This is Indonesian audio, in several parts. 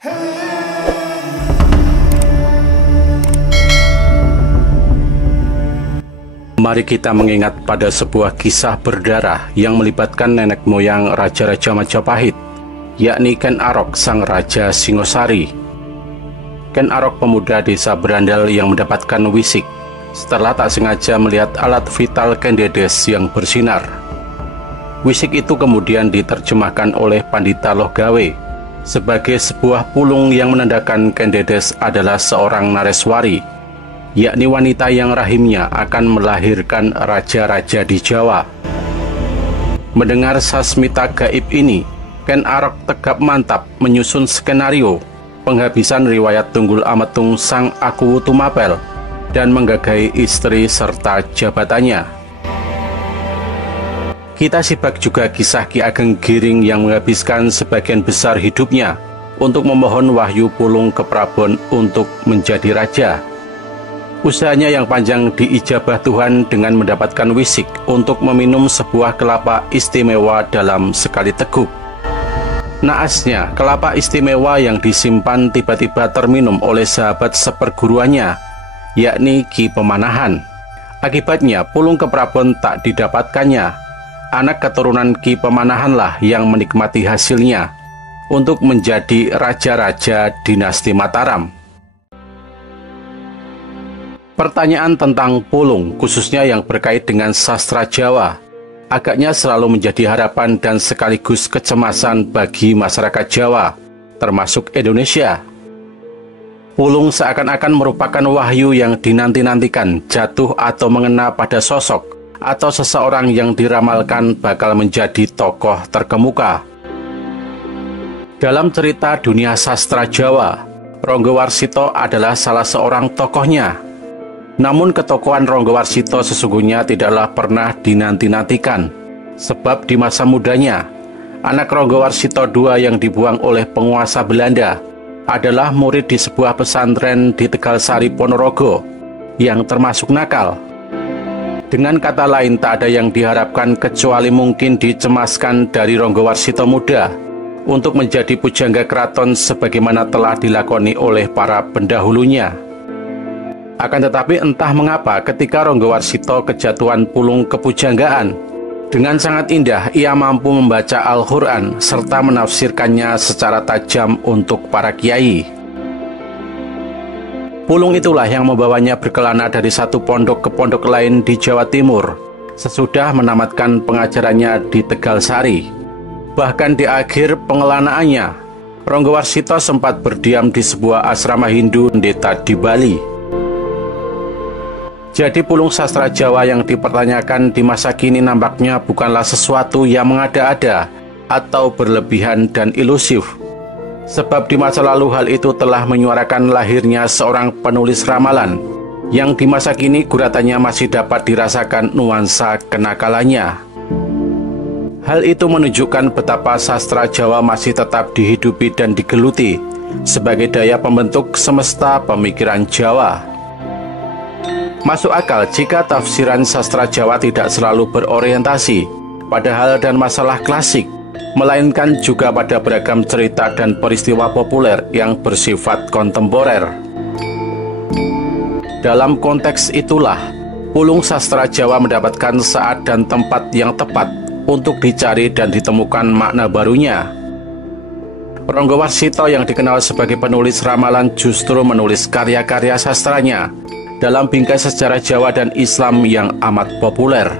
Mari kita mengingat pada sebuah kisah berdarah yang melibatkan nenek moyang Raja-Raja Majapahit, yakni Ken Arok, sang Raja Singosari. Ken Arok pemuda desa berandal yang mendapatkan wisik setelah tak sengaja melihat alat vital Ken Dedes yang bersinar. Wisik itu kemudian diterjemahkan oleh Pandita Lohgawe sebagai sebuah pulung yang menandakan Ken Dedes adalah seorang Nareswari, yakni wanita yang rahimnya akan melahirkan raja-raja di Jawa. Mendengar sasmita gaib ini, Ken Arok tegap mantap menyusun skenario penghabisan riwayat Tunggul Ametung sang Aku Tumapel dan menggagahi istri serta jabatannya. Kita simak juga kisah Ki Ageng Giring yang menghabiskan sebagian besar hidupnya untuk memohon wahyu pulung ke Prabon untuk menjadi raja. Usahanya yang panjang diijabah Tuhan dengan mendapatkan wisik untuk meminum sebuah kelapa istimewa dalam sekali teguk. Naasnya, kelapa istimewa yang disimpan tiba-tiba terminum oleh sahabat seperguruannya, yakni Ki Pemanahan. Akibatnya, pulung ke Prabon tak didapatkannya. Anak keturunan Ki Pemanahanlah yang menikmati hasilnya untuk menjadi raja-raja dinasti Mataram. Pertanyaan tentang pulung, khususnya yang berkait dengan sastra Jawa, agaknya selalu menjadi harapan dan sekaligus kecemasan bagi masyarakat Jawa, termasuk Indonesia. Pulung seakan-akan merupakan wahyu yang dinanti-nantikan jatuh atau mengena pada sosok atau seseorang yang diramalkan bakal menjadi tokoh terkemuka. Dalam cerita dunia sastra Jawa, Ronggowarsito adalah salah seorang tokohnya. Namun ketokohan Ronggowarsito sesungguhnya tidaklah pernah dinanti-nantikan, sebab di masa mudanya, anak Ronggowarsito II yang dibuang oleh penguasa Belanda adalah murid di sebuah pesantren di Tegalsari Ponorogo yang termasuk nakal. Dengan kata lain, tak ada yang diharapkan kecuali mungkin dicemaskan dari Ronggowarsito muda untuk menjadi pujangga keraton sebagaimana telah dilakoni oleh para pendahulunya. Akan tetapi entah mengapa ketika Ronggowarsito kejatuhan pulung kepujanggaan, dengan sangat indah ia mampu membaca Al-Quran serta menafsirkannya secara tajam untuk para kiai. Pulung itulah yang membawanya berkelana dari satu pondok ke pondok lain di Jawa Timur sesudah menamatkan pengajarannya di Tegalsari. Bahkan di akhir pengelanaannya, Ronggowarsito sempat berdiam di sebuah asrama Hindu pendeta di Bali. Jadi pulung sastra Jawa yang dipertanyakan di masa kini nampaknya bukanlah sesuatu yang mengada-ada atau berlebihan dan ilusif. Sebab di masa lalu hal itu telah menyuarakan lahirnya seorang penulis ramalan yang di masa kini guratannya masih dapat dirasakan nuansa kenakalannya. Hal itu menunjukkan betapa sastra Jawa masih tetap dihidupi dan digeluti sebagai daya pembentuk semesta pemikiran Jawa. Masuk akal jika tafsiran sastra Jawa tidak selalu berorientasi pada hal dan masalah klasik, melainkan juga pada beragam cerita dan peristiwa populer yang bersifat kontemporer. Dalam konteks itulah, pulung sastra Jawa mendapatkan saat dan tempat yang tepat untuk dicari dan ditemukan makna barunya. Ronggowarsito yang dikenal sebagai penulis ramalan justru menulis karya-karya sastranya dalam bingkai sejarah Jawa dan Islam yang amat populer.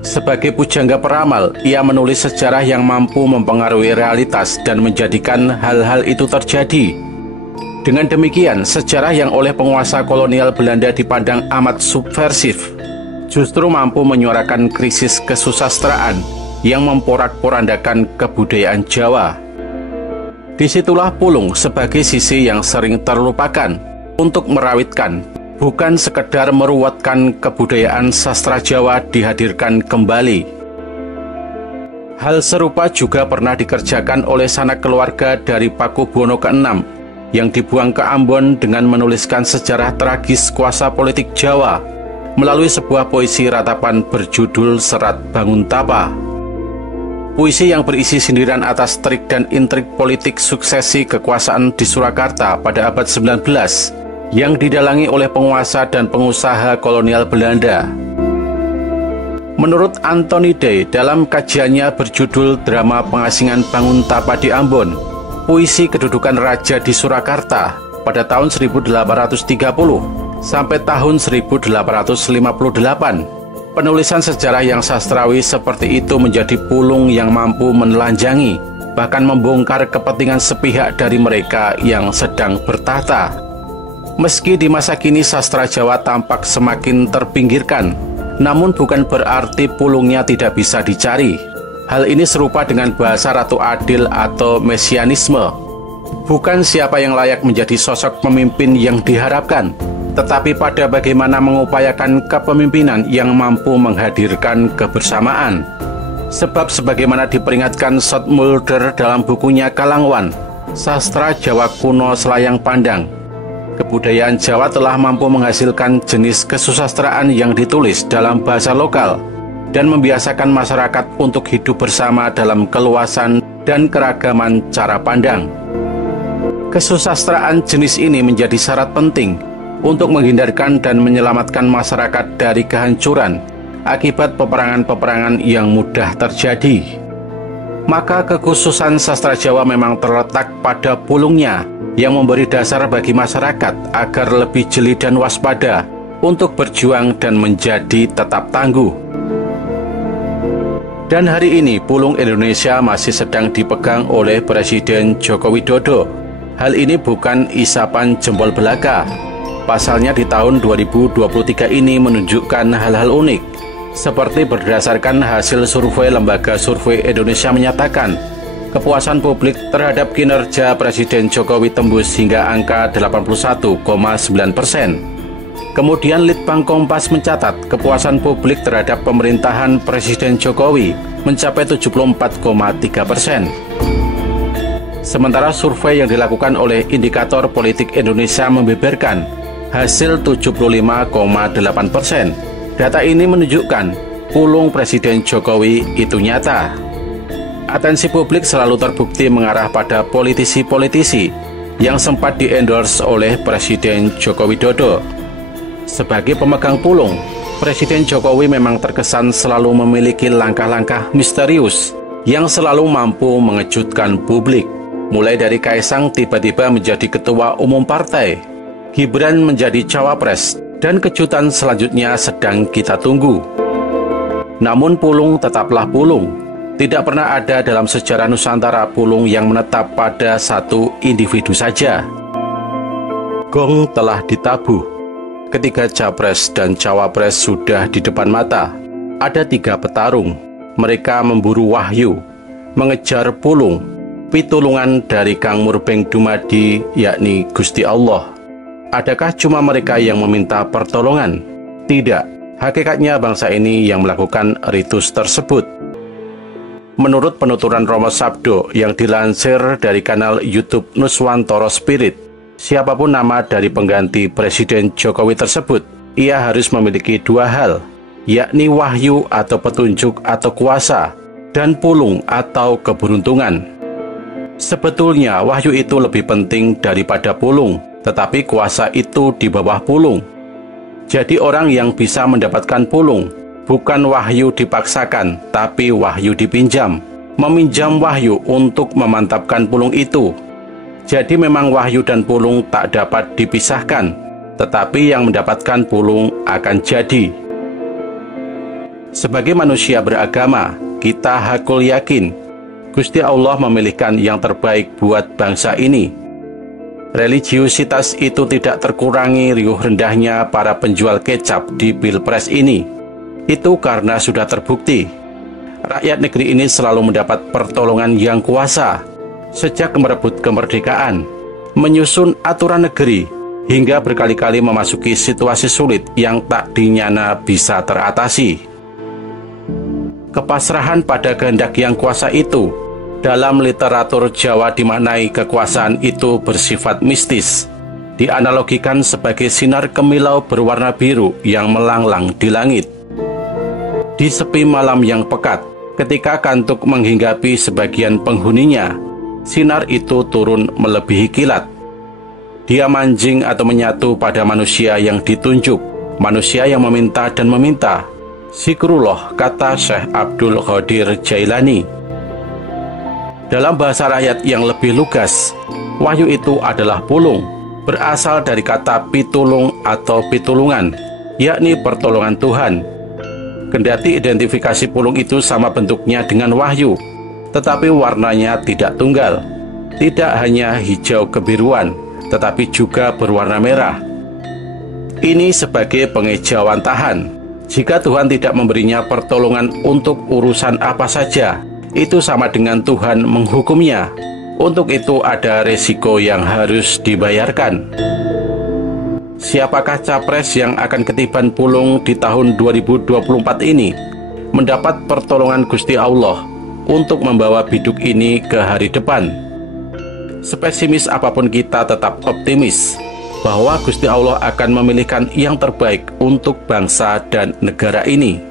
Sebagai pujangga peramal, ia menulis sejarah yang mampu mempengaruhi realitas dan menjadikan hal-hal itu terjadi. Dengan demikian, sejarah yang oleh penguasa kolonial Belanda dipandang amat subversif, justru mampu menyuarakan krisis kesusastraan yang memporak-porandakan kebudayaan Jawa. Disitulah pulung sebagai sisi yang sering terlupakan untuk merawitkan, bukan sekedar meruwetkan kebudayaan sastra Jawa dihadirkan kembali. Hal serupa juga pernah dikerjakan oleh sanak keluarga dari Pakubuwono ke-6 yang dibuang ke Ambon dengan menuliskan sejarah tragis kuasa politik Jawa melalui sebuah puisi ratapan berjudul Serat Banguntapa. Puisi yang berisi sindiran atas trik dan intrik politik suksesi kekuasaan di Surakarta pada abad 19 yang didalangi oleh penguasa dan pengusaha kolonial Belanda. Menurut Anthony Day dalam kajiannya berjudul Drama Pengasingan Bangun Tapa di Ambon, puisi kedudukan raja di Surakarta pada tahun 1830 sampai tahun 1858. Penulisan sejarah yang sastrawi seperti itu menjadi pulung yang mampu menelanjangi, bahkan membongkar kepentingan sepihak dari mereka yang sedang bertahta. Meski di masa kini sastra Jawa tampak semakin terpinggirkan, namun bukan berarti pulungnya tidak bisa dicari. Hal ini serupa dengan bahasa Ratu Adil atau mesianisme. Bukan siapa yang layak menjadi sosok pemimpin yang diharapkan, tetapi pada bagaimana mengupayakan kepemimpinan yang mampu menghadirkan kebersamaan. Sebab sebagaimana diperingatkan Zoetmulder dalam bukunya Kalangwan, Sastra Jawa Kuno Selayang Pandang, kebudayaan Jawa telah mampu menghasilkan jenis kesusastraan yang ditulis dalam bahasa lokal dan membiasakan masyarakat untuk hidup bersama dalam keluasan dan keragaman cara pandang. Kesusastraan jenis ini menjadi syarat penting untuk menghindarkan dan menyelamatkan masyarakat dari kehancuran akibat peperangan-peperangan yang mudah terjadi. Maka kekhususan sastra Jawa memang terletak pada pulungnya yang memberi dasar bagi masyarakat agar lebih jeli dan waspada untuk berjuang dan menjadi tetap tangguh. Dan hari ini pulung Indonesia masih sedang dipegang oleh Presiden Joko Widodo. Hal ini bukan isapan jempol belaka. Pasalnya di tahun 2023 ini menunjukkan hal-hal unik, seperti berdasarkan hasil survei Lembaga Survei Indonesia menyatakan kepuasan publik terhadap kinerja Presiden Jokowi tembus hingga angka 81,9%. Kemudian Litbang Kompas mencatat kepuasan publik terhadap pemerintahan Presiden Jokowi mencapai 74,3%. Sementara survei yang dilakukan oleh Indikator Politik Indonesia membeberkan hasil 75,8%. Data ini menunjukkan pulung Presiden Jokowi itu nyata. Atensi publik selalu terbukti mengarah pada politisi-politisi yang sempat di-endorse oleh Presiden Joko Widodo. Sebagai pemegang pulung, Presiden Jokowi memang terkesan selalu memiliki langkah-langkah misterius yang selalu mampu mengejutkan publik. Mulai dari Kaisang tiba-tiba menjadi ketua umum partai, Gibran menjadi cawapres, dan kejutan selanjutnya sedang kita tunggu. Namun pulung tetaplah pulung. Tidak pernah ada dalam sejarah Nusantara pulung yang menetap pada satu individu saja. Gong telah ditabuh. Ketika capres dan cawapres sudah di depan mata, ada 3 petarung. Mereka memburu wahyu, mengejar pulung, pitulungan dari Kang Murbeng Dumadi, yakni Gusti Allah. Adakah cuma mereka yang meminta pertolongan? Tidak, hakikatnya bangsa ini yang melakukan ritus tersebut. Menurut penuturan Romo Sabdo yang dilansir dari kanal YouTube Nuswantoro Spirit, siapapun nama dari pengganti Presiden Jokowi tersebut, ia harus memiliki 2 hal, yakni wahyu atau petunjuk atau kuasa, dan pulung atau keberuntungan. Sebetulnya wahyu itu lebih penting daripada pulung, tetapi kuasa itu di bawah pulung. Jadi orang yang bisa mendapatkan pulung, bukan wahyu dipaksakan, tapi wahyu dipinjam. Meminjam wahyu untuk memantapkan pulung itu. Jadi memang wahyu dan pulung tak dapat dipisahkan, tetapi yang mendapatkan pulung akan jadi. Sebagai manusia beragama, kita hakul yakin, Gusti Allah memilihkan yang terbaik buat bangsa ini. Religiusitas itu tidak terkurangi riuh rendahnya para penjual kecap di Pilpres ini. Itu karena sudah terbukti, rakyat negeri ini selalu mendapat pertolongan yang kuasa sejak merebut kemerdekaan, menyusun aturan negeri, hingga berkali-kali memasuki situasi sulit yang tak dinyana bisa teratasi. Kepasrahan pada kehendak yang kuasa itu, dalam literatur Jawa dimaknai kekuasaan itu bersifat mistis, dianalogikan sebagai sinar kemilau berwarna biru yang melanglang di langit. Di sepi malam yang pekat, Ketika kantuk menghinggapi sebagian penghuninya, sinar itu turun melebihi kilat. Dia manjing atau menyatu pada manusia yang ditunjuk, manusia yang meminta dan meminta. Zikrullah, kata Syekh Abdul Qadir Jailani. Dalam bahasa rakyat yang lebih lugas, wahyu itu adalah pulung, berasal dari kata pitulung atau pitulungan, yakni pertolongan Tuhan. Kendati identifikasi pulung itu sama bentuknya dengan wahyu, tetapi warnanya tidak tunggal. Tidak hanya hijau kebiruan, tetapi juga berwarna merah. Ini sebagai pengejawantahan. Jika Tuhan tidak memberinya pertolongan untuk urusan apa saja, itu sama dengan Tuhan menghukumnya. Untuk itu ada resiko yang harus dibayarkan. Siapakah capres yang akan ketiban pulung di tahun 2024 ini? Mendapat pertolongan Gusti Allah untuk membawa biduk ini ke hari depan. Sepesimis apapun kita tetap optimis bahwa Gusti Allah akan memilihkan yang terbaik untuk bangsa dan negara ini.